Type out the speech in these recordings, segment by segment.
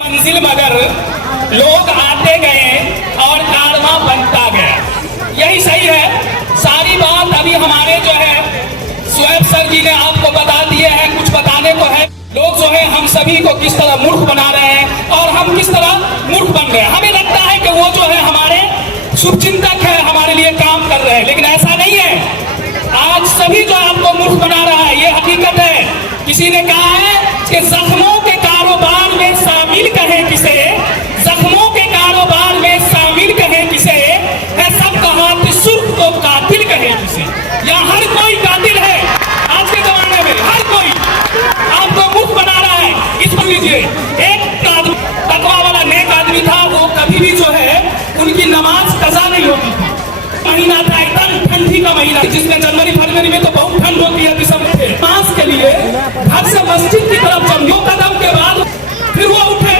मंजिल मगर लोग आते गए और कारवां बनता गया। यही सही है। सारी बात अभी हमारे जो है शोएब सर जी ने आपको बता दिए हैं। कुछ बताने को है। लोग जो है हम सभी को किस तरह मूर्ख बना रहे हैं और हम किस तरह मूर्ख बन रहे हैं। हमें लगता है कि वो जो है हमारे शुभचिंतक है, हमारे लिए काम कर रहे हैं, लेकिन ऐसा नहीं है। आज सभी जो आपको मूर्ख बना रहा है, ये हकीकत है। किसी ने कहा है कि जख्मों के कारोबार में शामिल कहें किसे, जख्मों के कारोबार में शामिल कहें किसे, है सबका हाथ सुर्ख को कातिल कहें किसे। यहाँ हर कोई कातिल है आज के जमाने में, हर कोई आपको मूर्ख बना रहा है। इस पर लीजिए, एक तकवा वाला नेक आदमी था, वो कभी भी जो है उनकी नमाज कज़ा नहीं होती थी। महीना था एकदम ठंडी का महीना, जिसमें जनवरी फरवरी में तो बहुत ठंड होती है दिसंबर में। नमाज के लिए घर से मस्जिद की तरफ जब 2 कदम के बाद फिर वो उठे,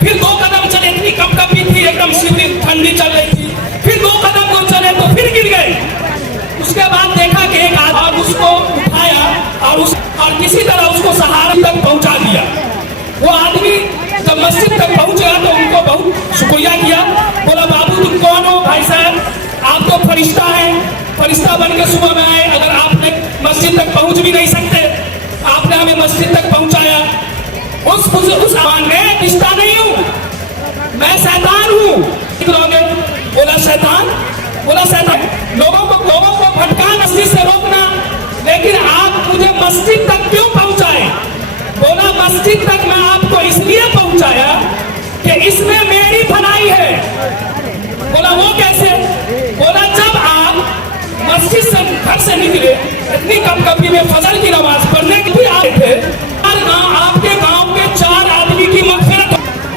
फिर 2 कदम चले, इतनी कपकपी थी, एकदम शिविर ठंडी चल रही थी। फिर 2 कदम वो चले तो फिर गिर गए। उसके बाद देखा कि एक आदमी उसको उठाया और किसी तरह उसको सहारा तक पहुंचा दिया। वो आदमी जब मस्जिद तक पहुंचा तो उनको बहुत शुक्रिया किया। बोला, बाबू तुम कौन हो? भाई साहब आप तो फरिश्ता हैं, फरिश्ता बन के सुबह में आए। अगर आपने मस्जिद तक पहुंच भी नहीं सकते, आपने हमें मस्जिद तक पहुंचाया। उस आवाज में रिश्ता नहीं हूं, मैं शैतान हूं। बोला शैतान? बोला शैतान लोगों को भटका मस्जिद से रोकना, लेकिन आप मुझे मस्जिद तक क्यों पहुंचाए? बोला मस्जिद तक मैं आपको इसलिए पहुंचाया कि इसमें मेरी भलाई है। बोला वो कैसे? बोला जब आप मस्जिद से घर से निकले, इतनी कपकपी में फजर की नमाज पढ़ने के लिए आए थे, आपके गांव के 4 आदमी की मगफिरत,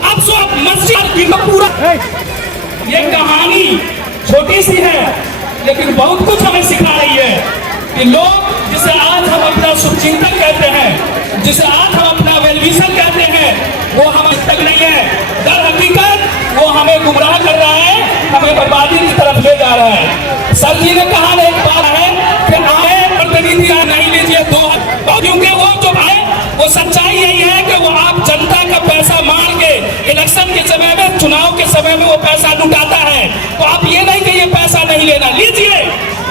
अब सो आप मस्जिद की पूरा। ये कहानी छोटी सी है, लेकिन बहुत कुछ हमें सिखा रही है कि लोग जिसे आज हम अपना शुभचिंतक कहते हैं, जिसे आज हम अपना वेलविशर कहते हैं, वो हम तक नहीं है। दर हकीकत वो हमें गुमराह कर रहा है, हमें बर्बादी की तरफ ले जा रहा है। सर जी ने कहा ना, एक बात है कि आए प्रतिनिधि नहीं लीजिए दो, क्योंकि वो जो है वो सच्चाई यही है कि वो आप जनता का पैसा मार के इलेक्शन के समय में, चुनाव के समय में वो पैसा लुटाता है। तो आप ये नहीं कि ये पैसा नहीं लेना, लीजिए,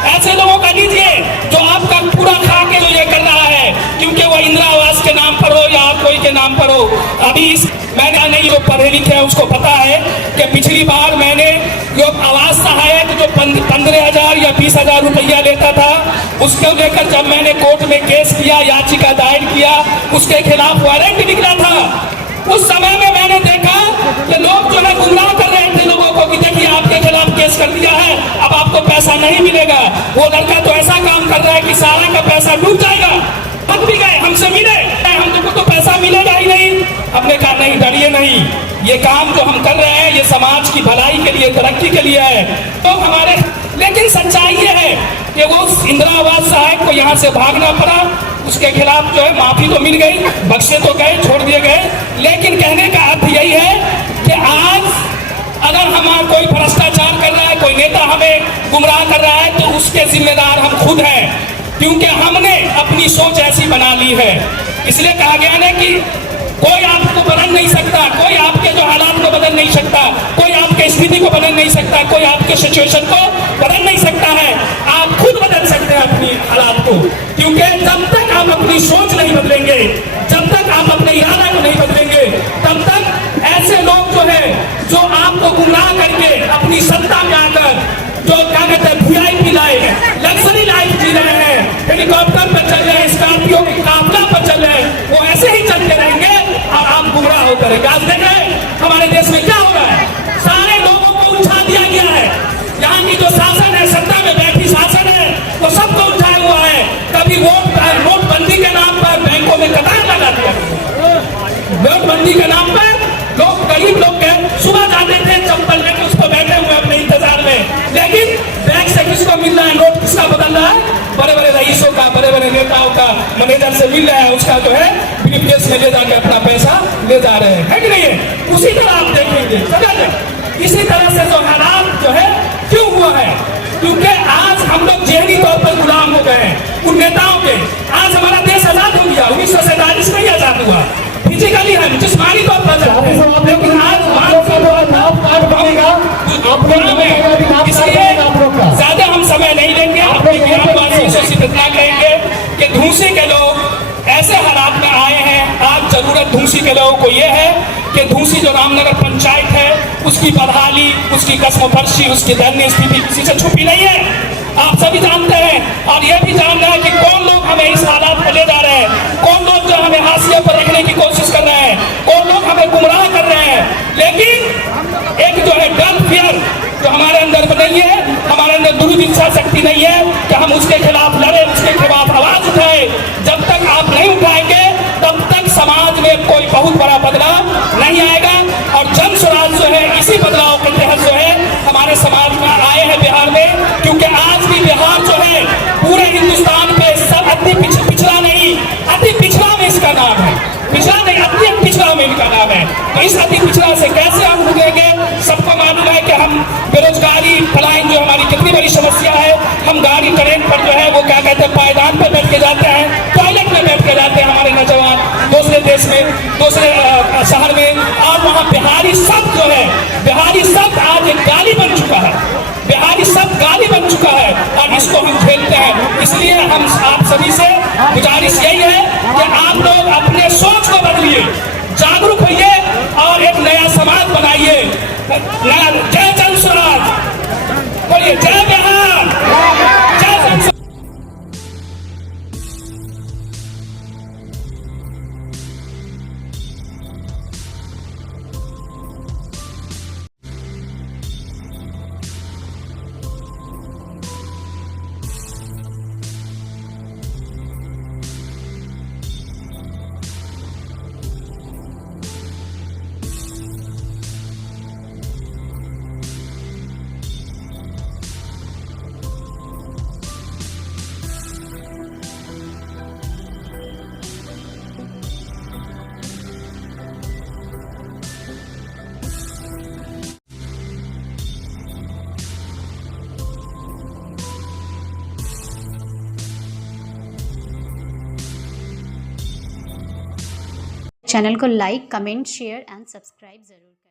ऐसे लोगों का लीजिए जो आपका पूरा खा के जो ये कर रहा है, क्योंकि वो इंदिरा आवास के नाम पर हो या कोई के नाम पर हो। अभी मैंने नहीं, जो पढ़े लिखे हैं उसको पता है कि पिछली बार मैंने जो आवास सहायक जो 15,000 या 20,000 रुपया लेता था, उसको लेकर जब मैंने कोर्ट में केस किया, याचिका दायर किया, उसके खिलाफ वारंट निकला था। उस समय में मैंने देखा कि लोग जो है गुमराह कर रहे थे लोगों को कि देखिए आपके खिलाफ केस कर दिया है, अब आपको पैसा नहीं मिलेगा। वो लड़का तो ऐसा काम कर रहा है कि सारा का पैसा डूब जाएगा। थक भी गए, हमसे मिले, हमको तो पैसा मिलेगा ही नहीं। हमने कहा नहीं, डरिए नहीं, ये काम जो हम कर रहे हैं ये समाज की भलाई के लिए, तरक्की के लिए है। तो हमारे, लेकिन सच्चाई ये है कि वो इंदिरा आवास सहायक को यहाँ से भागना पड़ा, उसके खिलाफ जो है माफी तो मिल गई, बख्शे तो गए, छोड़ दिए गए। लेकिन कहने का अर्थ यही है कि आज अगर हमारा कोई भ्रष्टाचार कर रहा है, कोई नेता हमें गुमराह कर रहा है, तो उसके जिम्मेदार हम खुद हैं, क्योंकि हमने अपनी सोच ऐसी बना ली है। इसलिए कहा गया है कि कोई आपको बदल नहीं सकता, कोई आपके जो हालात को बदल नहीं सकता, कोई आपके स्थिति को बदल नहीं सकता, कोई आपके सिचुएशन को बदल नहीं सकता है। आप खुद बदल सकते हैं अपनी हालात को, क्योंकि जब तक आप अपनी सोच नहीं बदलेंगे, जब तक आप अपने इरादा को नहीं बदलेंगे, तब तक ऐसे लोग जो है जो आपको गुमराह करके अपनी सत्ता में आकर जो क्या कहते हैं VIP लाइफ, लग्जरी लाइफ जी रहे हैं, हेलीकॉप्टर पर चल रहे हैं, स्कॉर्पियो के काफला पर चल रहे हैं, वो ऐसे ही चलते रहेंगे और आप गुमराह होते रहेंगे। आज देख रहे हैं हमारे देश में क्या हो रहा है, सारे लोगों को उठा दिया गया है। यहाँ की जो शासन है, सत्ता में बैठी शासन है, वो सबको उठाया हुआ है। कभी नोटबंदी के नाम पर बैंकों में कतार लगा दिया, नोटबंदी के नाम पर लोग, गरीब लोग सुबह जाते थे चप्पल लेकर, उसको बैठे हुए अपने इंतजार में, लेकिन बैंक से किसको मिल रहा है, नोट किसका बदल रहा है, बड़े बड़े रईसों का, बड़े बड़े नेताओं का, मैनेजर से मिल रहा है, उसका जो है ब्रीफकेस में ले जाकर अपना पैसा ले जा रहे हैं, है कि नहीं है? उसी तरह आप देखेंगे, इसी तरह से जो हालात जो है क्यों हुआ है, क्योंकि आज हम लोग जहनी तौर पर गुलाम हो गए हैं उन नेताओं पे। आज हमारा देश आजाद हो गया, 1947 में ही आजाद हुआ। फिजिकली हम जिस्मानी तौर पर आजाद हैं, लेकिन आज इसलिए ज्यादा हम समय नहीं लेंगे। अपने ग्रामवासियों से इतना कहेंगे कि धूसी के लोग ऐसे हालात में आए हैं। आज जरूरत धूसी के लोगों को ये है कि धूसी जो रामनगर पंचायत है उसकी बदहाली, उसकी कस्मोफर्शी, उसकी दयनीय स्थिति किसी से छुपी नहीं है। आप सभी जानते हैं और ये भी जान रहे हैं कि कौन लोग हमें इस हालात पर ले जा रहे हैं, कौन लोग जो हमें हाशिए पर रखने की कोशिश कर रहे हैं, कौन लोग हमें गुमराह कर रहे हैं। लेकिन एक जो है डर, फियर जो हमारे अंदर नहीं है, हमारे अंदर दुरुद इच्छा शक्ति नहीं है कि हम उसके खिलाफ लड़े, उसके खिलाफ आवाज उठाए। जब तक आप नहीं उठाएंगे तब तक समाज में कोई बहुत बड़ा बदलाव नहीं आएगा। और जन स्वराज जो है इसी बदलाव के तहत जो है हमारे समाज में आए हैं बिहार में, क्योंकि आज भी बिहार जो है पूरे हिंदुस्तान पे सब अति पिछड़ा नहीं, अति पिछड़ा में इसका नाम है। पिछड़ा नहीं, अति पिछड़ा में इनका नाम है। तो इस अति पिछड़ा से कैसे हम उठेंगे? सबको मालूम है कि हम बेरोजगारी फलाइन जो हमारी कितनी बड़ी समस्या है। हम गाड़ी ट्रेन पर जो है वो क्या कहते हैं पायदान पर बैठ के जाते हैं, टॉयलेट में बैठ के जाते हैं हमारे नौजवान दूसरे देश में, दूसरे शहर में। और वहाँ बिहारी शब्द जो है, बिहारी शब्द आज एक गाली बन चुका है, बिहारी शब्द गाली बन चुका है और इसको हम झेलते हैं। इसलिए हम आप सभी से गुजारिश यही है कि आप लोग अपने सोच को बदलिए, जागरूक होइए और एक नया समाज बनाइए। जय जन स्वराज, बोलिए जय बिहार, जय जन स्वराज। चैनल को like, comment, share and subscribe जरूर।